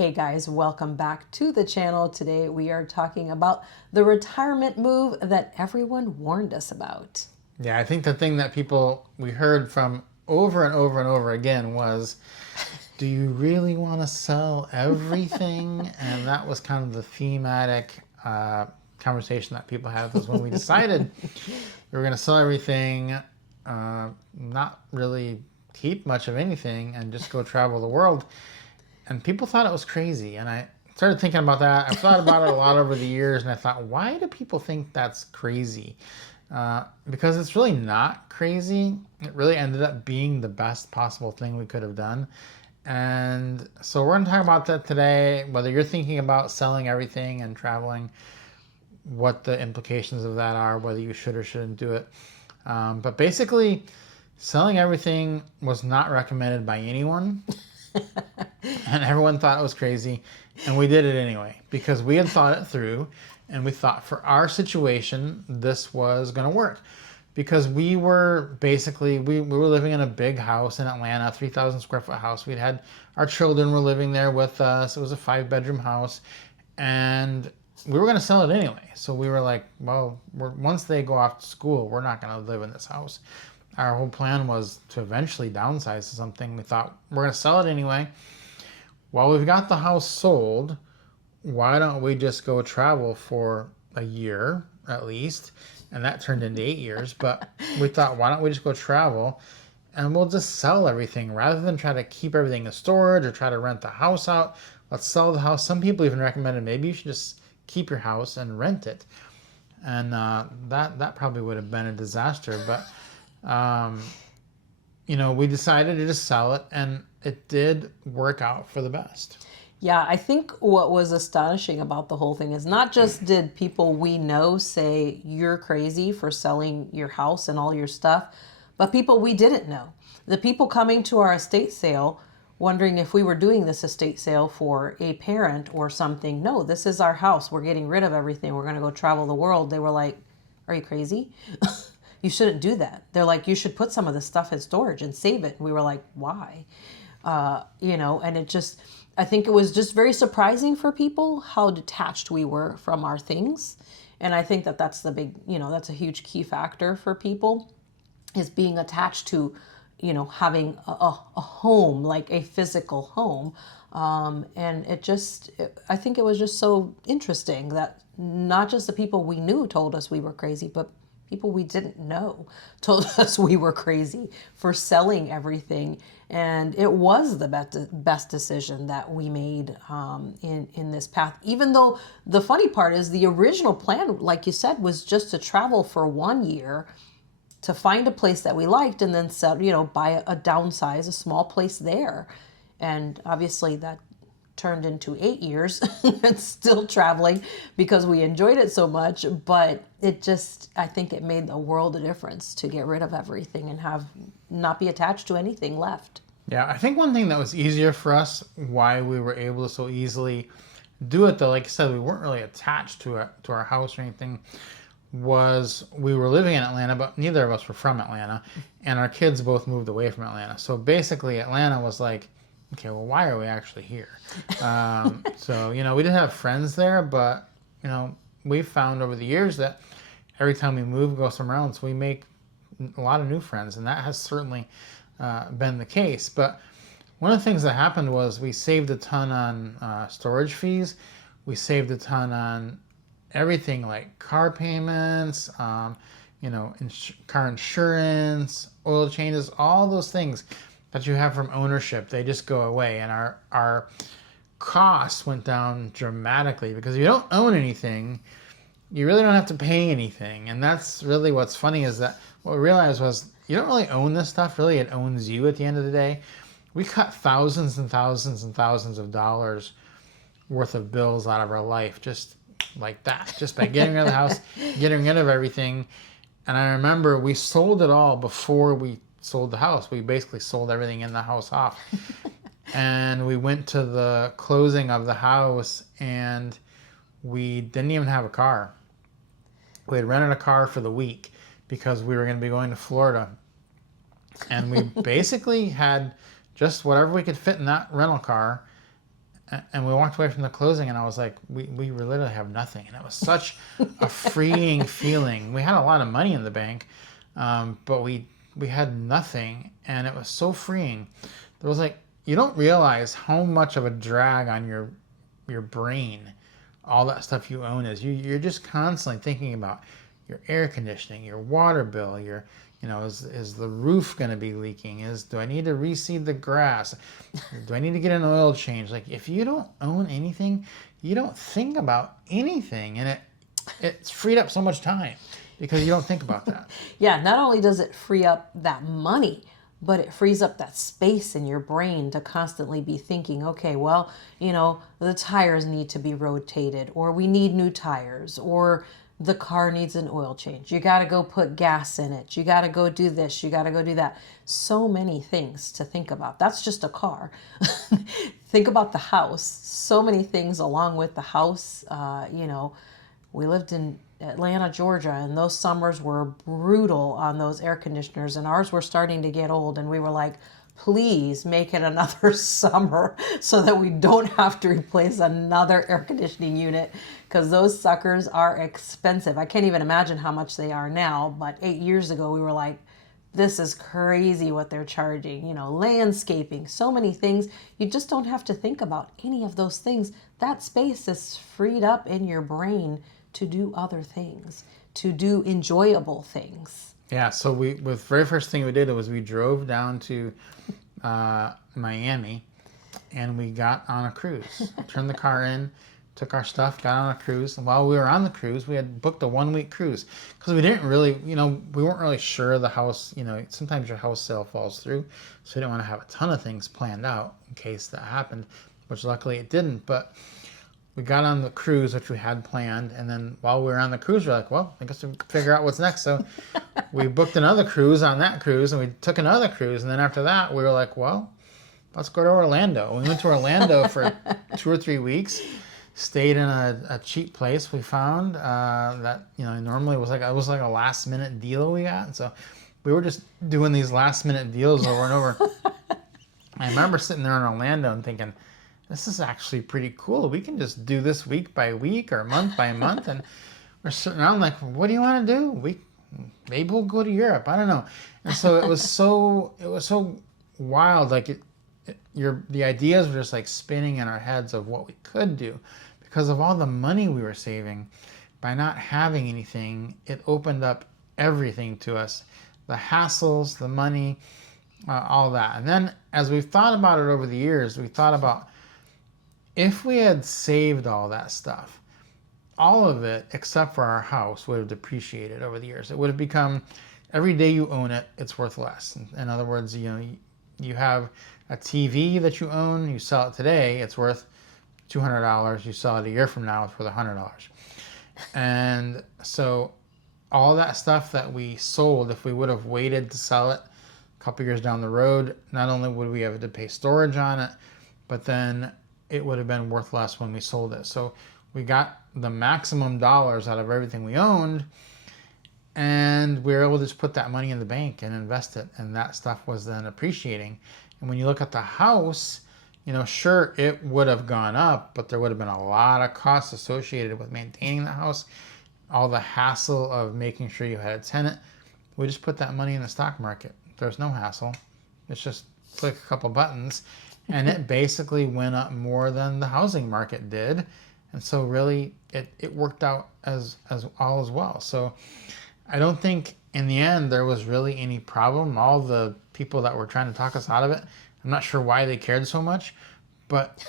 Hey guys, welcome back to the channel. Today we are talking about the retirement move that everyone warned us about. Yeah, I think the thing that we heard from over and over and over again was, do you really want to sell everything? And that was kind of the thematic conversation that people had, was when we decided we were going to sell everything, not really keep much of anything, and just go travel the world. And people thought it was crazy. And I started thinking about that. I've thought about it a lot over the years, and I thought, why do people think that's crazy? Because it's really not crazy. It really ended up being the best possible thing we could have done. And so we're going to talk about that today, whether you're thinking about selling everything and traveling, what the implications of that are, whether you should or shouldn't do it. But basically, selling everything was not recommended by anyone. And everyone thought it was crazy, and we did it anyway because we had thought it through, and we thought for our situation this was going to work, because we were basically we were living in a big house in Atlanta, 3,000 square foot house. We'd had our children were living there with us. It was a 5-bedroom house, and we were going to sell it anyway. So we were like, well, once they go off to school, we're not going to live in this house. Our whole plan was to eventually downsize to something. We thought, we're going to sell it anyway. While we've got the house sold, why don't we just go travel for a year at least? And that turned into 8 years. But we thought, why don't we just go travel and we'll just sell everything rather than try to keep everything in storage or try to rent the house out. Let's sell the house. Some people even recommended maybe you should just keep your house and rent it. And that probably would have been a disaster. But we decided to just sell it, and it did work out for the best. Yeah, I think what was astonishing about the whole thing is not just did people we know say you're crazy for selling your house and all your stuff, but people we didn't know. The people coming to our estate sale wondering if we were doing this estate sale for a parent or something. No, this is our house. We're getting rid of everything. We're going to go travel the world. They were like, are you crazy? You shouldn't do that. They're like, you should put some of this stuff in storage and save it. And we were like, why? And it just, I think it was just very surprising for people how detached we were from our things. And I think that that's the big, that's a huge key factor for people, is being attached to, having a home, like a physical home. And I think it was just so interesting that not just the people we knew told us we were crazy, but people we didn't know told us we were crazy for selling everything. And it was the best decision that we made in this path. Even though the funny part is the original plan, like you said, was just to travel for 1 year, to find a place that we liked, and then sell, buy a downsize, a small place there. And obviously that turned into 8 years and still traveling because we enjoyed it so much. But I think it made a world of difference to get rid of everything and not be attached to anything left. Yeah, I think one thing that was easier for us, why we were able to so easily do it, though, like I said, we weren't really attached to our house or anything, was we were living in Atlanta, but neither of us were from Atlanta, and our kids both moved away from Atlanta. So basically Atlanta was like, okay, well, why are we actually here? So, we did have friends there, but, we found over the years that every time we move, go somewhere else, we make a lot of new friends, and that has certainly been the case. But one of the things that happened was we saved a ton on storage fees. We saved a ton on everything like car payments, car insurance, oil changes, all those things that you have from ownership. They just go away, and our costs went down dramatically because if you don't own anything, you really don't have to pay anything. And that's really what's funny, is that what we realized was you don't really own this stuff. Really, it owns you at the end of the day. We cut thousands and thousands and thousands of dollars worth of bills out of our life just like that, just by getting rid of the house, getting rid of everything. And I remember we sold it all before we sold the house. We basically sold everything in the house off. And we went to the closing of the house, and we didn't even have a car. We had rented a car for the week because we were going to be going to Florida. And we basically had just whatever we could fit in that rental car. And we walked away from the closing, and I was like, we literally have nothing. And it was such a freeing feeling. We had a lot of money in the bank, but we had nothing, and it was so freeing. There was like, you don't realize how much of a drag on your brain all that stuff you own is. You're just constantly thinking about your air conditioning, your water bill, your, is the roof going to be leaking? Do I need to reseed the grass? Do I need to get an oil change? Like, if you don't own anything, you don't think about anything, and it's freed up so much time because you don't think about that. Yeah, not only does it free up that money, but it frees up that space in your brain to constantly be thinking, okay, well, the tires need to be rotated, or we need new tires, or the car needs an oil change. You got to go put gas in it. You got to go do this. You got to go do that. So many things to think about. That's just a car. Think about the house. So many things along with the house. We lived in Atlanta, Georgia, and those summers were brutal on those air conditioners, and ours were starting to get old, and we were like, please make it another summer so that we don't have to replace another air conditioning unit, because those suckers are expensive. I can't even imagine how much they are now, but 8 years ago we were like, this is crazy what they're charging. Landscaping, so many things. You just don't have to think about any of those things. That space is freed up in your brain to do other things, to do enjoyable things. Yeah, so the very first thing we did was we drove down to Miami, and we got on a cruise. Turned the car in, took our stuff, got on a cruise. And while we were on the cruise, we had booked a 1-week cruise because we didn't really, we weren't really sure the house, sometimes your house sale falls through. So we didn't want to have a ton of things planned out in case that happened, which luckily it didn't. But we got on the cruise, which we had planned, and then while we were on the cruise, we're like, well, I guess we figure out what's next. So we booked another cruise on that cruise, and we took another cruise, and then after that, we were like, well, let's go to Orlando. We went to Orlando for 2 or 3 weeks, stayed in a cheap place we found that, normally it was like a last-minute deal we got, and so we were just doing these last-minute deals over and over. I remember sitting there in Orlando and thinking, this is actually pretty cool. We can just do this week by week or month by month. And we're sitting around like, what do you want to do? Maybe we'll go to Europe. I don't know. And so it was so wild. Like the ideas were just like spinning in our heads of what we could do because of all the money we were saving. By not having anything, it opened up everything to us. The hassles, the money, all that. And then as we've thought about it over the years, we thought about, if we had saved all that stuff, all of it except for our house would have depreciated over the years. It would have become, every day you own it, it's worth less. In other words, you have a TV that you own, you sell it today, it's worth $200. You sell it a year from now, it's worth $100. And so all that stuff that we sold, if we would have waited to sell it a couple years down the road, not only would we have to pay storage on it, but then it would have been worth less when we sold it. So we got the maximum dollars out of everything we owned, and we were able to just put that money in the bank and invest it, and that stuff was then appreciating. And when you look at the house, sure, it would have gone up, but there would have been a lot of costs associated with maintaining the house, all the hassle of making sure you had a tenant. We just put that money in the stock market. There's no hassle. It's just click a couple buttons, and it basically went up more than the housing market did. And so really it worked out as all as well. So I don't think in the end there was really any problem. All the people that were trying to talk us out of it, I'm not sure why they cared so much, but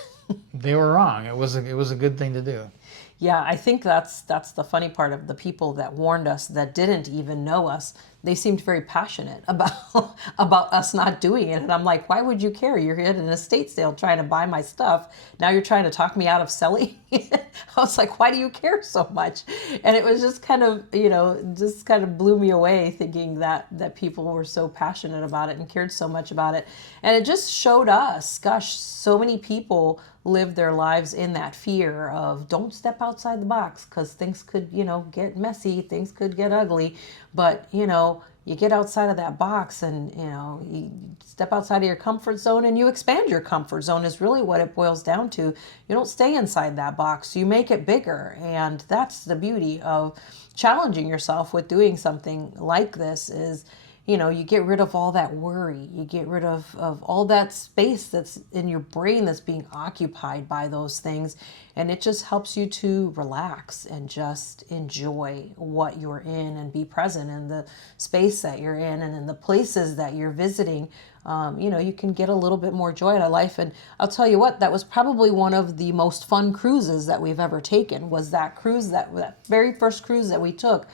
they were wrong. It was a good thing to do. Yeah, I think that's the funny part of the people that warned us that didn't even know us. They seemed very passionate about us not doing it. And I'm like, why would you care? You're at an estate sale trying to buy my stuff. Now you're trying to talk me out of selling. I was like, why do you care so much? And it was just kind of, just kind of blew me away thinking that people were so passionate about it and cared so much about it. And it just showed us, gosh, so many people live their lives in that fear of don't step outside the box because things could, get messy, things could get ugly. But, you get outside of that box and, you step outside of your comfort zone and you expand your comfort zone is really what it boils down to. You don't stay inside that box, you make it bigger. And that's the beauty of challenging yourself with doing something like this is, you get rid of all that worry. You get rid of all that space that's in your brain that's being occupied by those things. And it just helps you to relax and just enjoy what you're in and be present in the space that you're in and in the places that you're visiting. You can get a little bit more joy out of life. And I'll tell you what, that was probably one of the most fun cruises that we've ever taken was that cruise, that very first cruise that we took.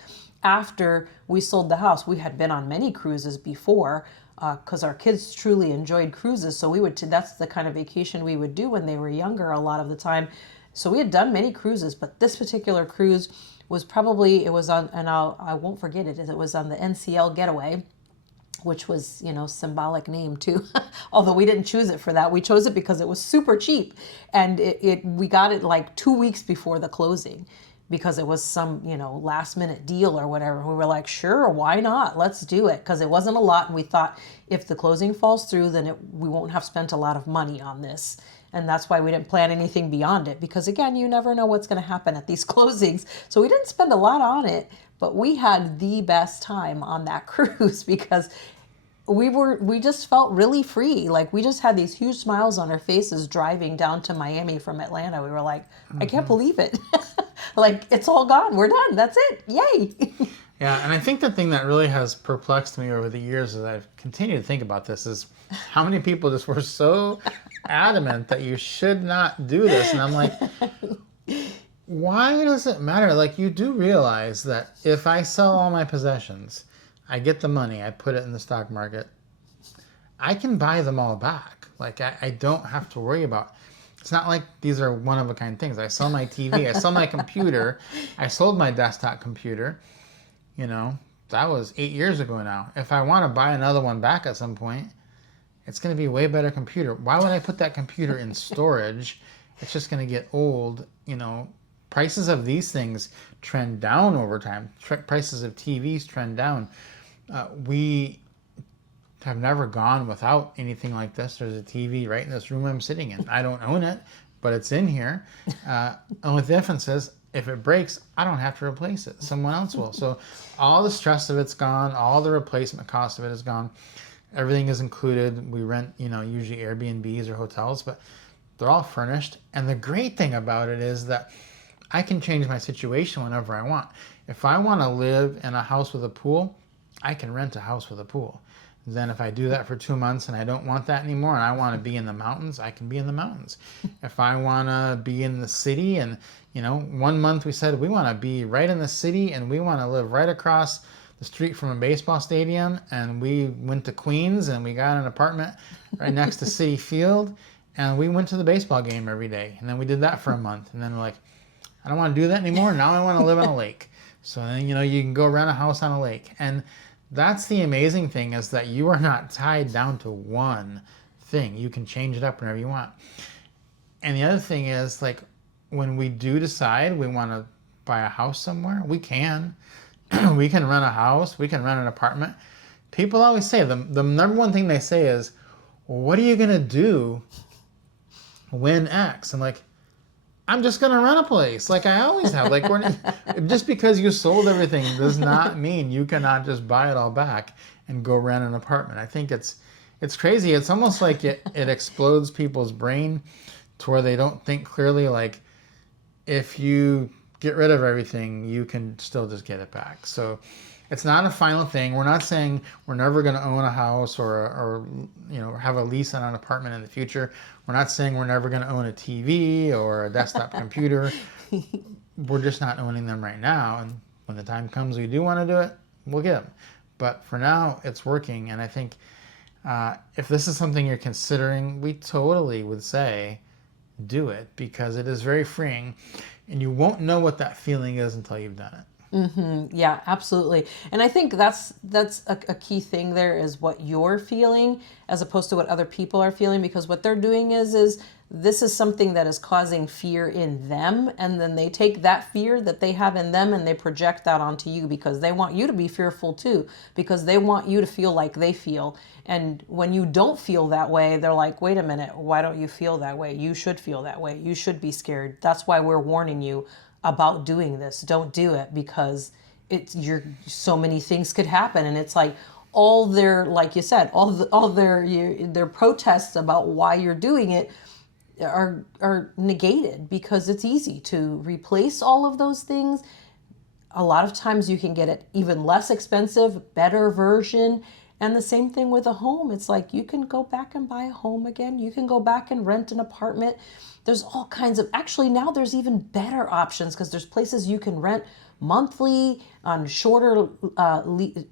After we sold the house, we had been on many cruises before because our kids truly enjoyed cruises. So that's the kind of vacation we would do when they were younger a lot of the time. So we had done many cruises, but this particular cruise was I won't forget it, it was on the NCL Getaway, which was, symbolic name too. Although we didn't choose it for that. We chose it because it was super cheap. And we got it like 2 weeks before the closing, because it was some, last minute deal or whatever. We were like, sure, why not? Let's do it. Because it wasn't a lot. And we thought if the closing falls through, then we won't have spent a lot of money on this. And that's why we didn't plan anything beyond it. Because again, you never know what's going to happen at these closings. So we didn't spend a lot on it, but we had the best time on that cruise because we just felt really free. Like we just had these huge smiles on our faces driving down to Miami from Atlanta. We were like, I can't believe it. Like it's all gone. We're done. That's it. Yay. Yeah. And I think the thing that really has perplexed me over the years as I've continued to think about this is how many people just were so adamant that you should not do this. And I'm like, why does it matter? Like you do realize that if I sell all my possessions, I get the money, I put it in the stock market, I can buy them all back. Like I don't have to worry about. It's not like these are one-of-a-kind things. I sell my TV, I sell my computer, I sold my desktop computer. That was 8 years ago now. If I want to buy another one back at some point, it's going to be a way better computer. Why would I put that computer in storage? It's just going to get old. Prices of these things trend down over time. Prices of TVs trend down. We have never gone without anything like this. There's a TV right in this room I'm sitting in. I don't own it, but it's in here. Only difference is if it breaks, I don't have to replace it. Someone else will. So all the stress of it's gone. All the replacement cost of it is gone. Everything is included. We rent, usually Airbnbs or hotels, but they're all furnished. And the great thing about it is that I can change my situation whenever I want. If I want to live in a house with a pool, I can rent a house with a pool. Then if I do that for 2 months and I don't want that anymore and I want to be in the mountains, I can be in the mountains. If I want to be in the city and, 1 month we said we want to be right in the city and we want to live right across the street from a baseball stadium, and we went to Queens and we got an apartment right next to Citi Field and we went to the baseball game every day. And then we did that for a month. And then we're like, I don't want to do that anymore. Now I want to live on a lake. So then, you can go rent a house on a lake. And that's the amazing thing is that you are not tied down to one thing. You can change it up whenever you want. And the other thing is, like, when we do decide we want to buy a house somewhere, we can. We can rent a house. We can rent an apartment. People always say, the number one thing they say is, well, what are you going to do when X? I'm like, I'm just going to rent a place like I always have. Like, just because you sold everything does not mean you cannot just buy it all back and go rent an apartment. I think it's crazy. It's almost like it explodes people's brain to where they don't think clearly. Like, if you get rid of everything, you can still just get it back. So it's not a final thing. We're not saying we're never going to own a house or have a lease on an apartment in the future. We're not saying we're never going to own a TV or a desktop computer. We're just not owning them right now. And when the time comes we do want to do it, we'll get them. But for now, it's working. And I think if this is something you're considering, we totally would say do it, because it is very freeing. And you won't know what that feeling is until you've done it. Mm-hmm. Yeah, absolutely. And I think that's a key thing there is what you're feeling as opposed to what other people are feeling, because what they're doing is this is something that is causing fear in them, and then they take that fear that they have in them and they project that onto you because they want you to be fearful too, because they want you to feel like they feel. And when you don't feel that way, they're like, wait a minute, why don't you feel that way? You should feel that way. You should be scared. That's why we're warning you about doing this. Don't do it, because so many things could happen. And it's like, all their, like you said, all their protests about why you're doing it are negated, because it's easy to replace all of those things. A lot of times you can get it even less expensive, better version. And the same thing with a home. It's like, you can go back and buy a home again. You can go back and rent an apartment. There's all kinds of, actually now there's even better options, because there's places you can rent monthly on shorter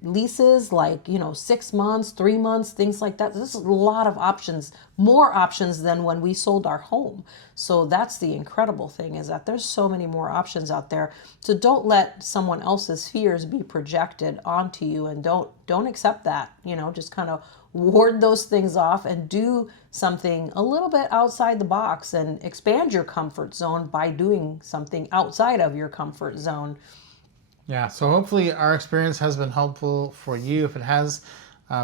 leases, like 6 months, 3 months, things like that. There's a lot of options, more options than when we sold our home. So that's the incredible thing, is that there's so many more options out there. So don't let someone else's fears be projected onto you, and don't accept that. Just kind of ward those things off and do something a little bit outside the box, and expand your comfort zone by doing something outside of your comfort zone. Yeah, so hopefully our experience has been helpful for you. If it has,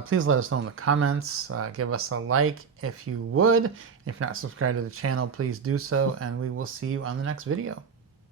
please let us know in the comments. Give us a like if you would. If you're not subscribed to the channel, please do so, and we will see you on the next video.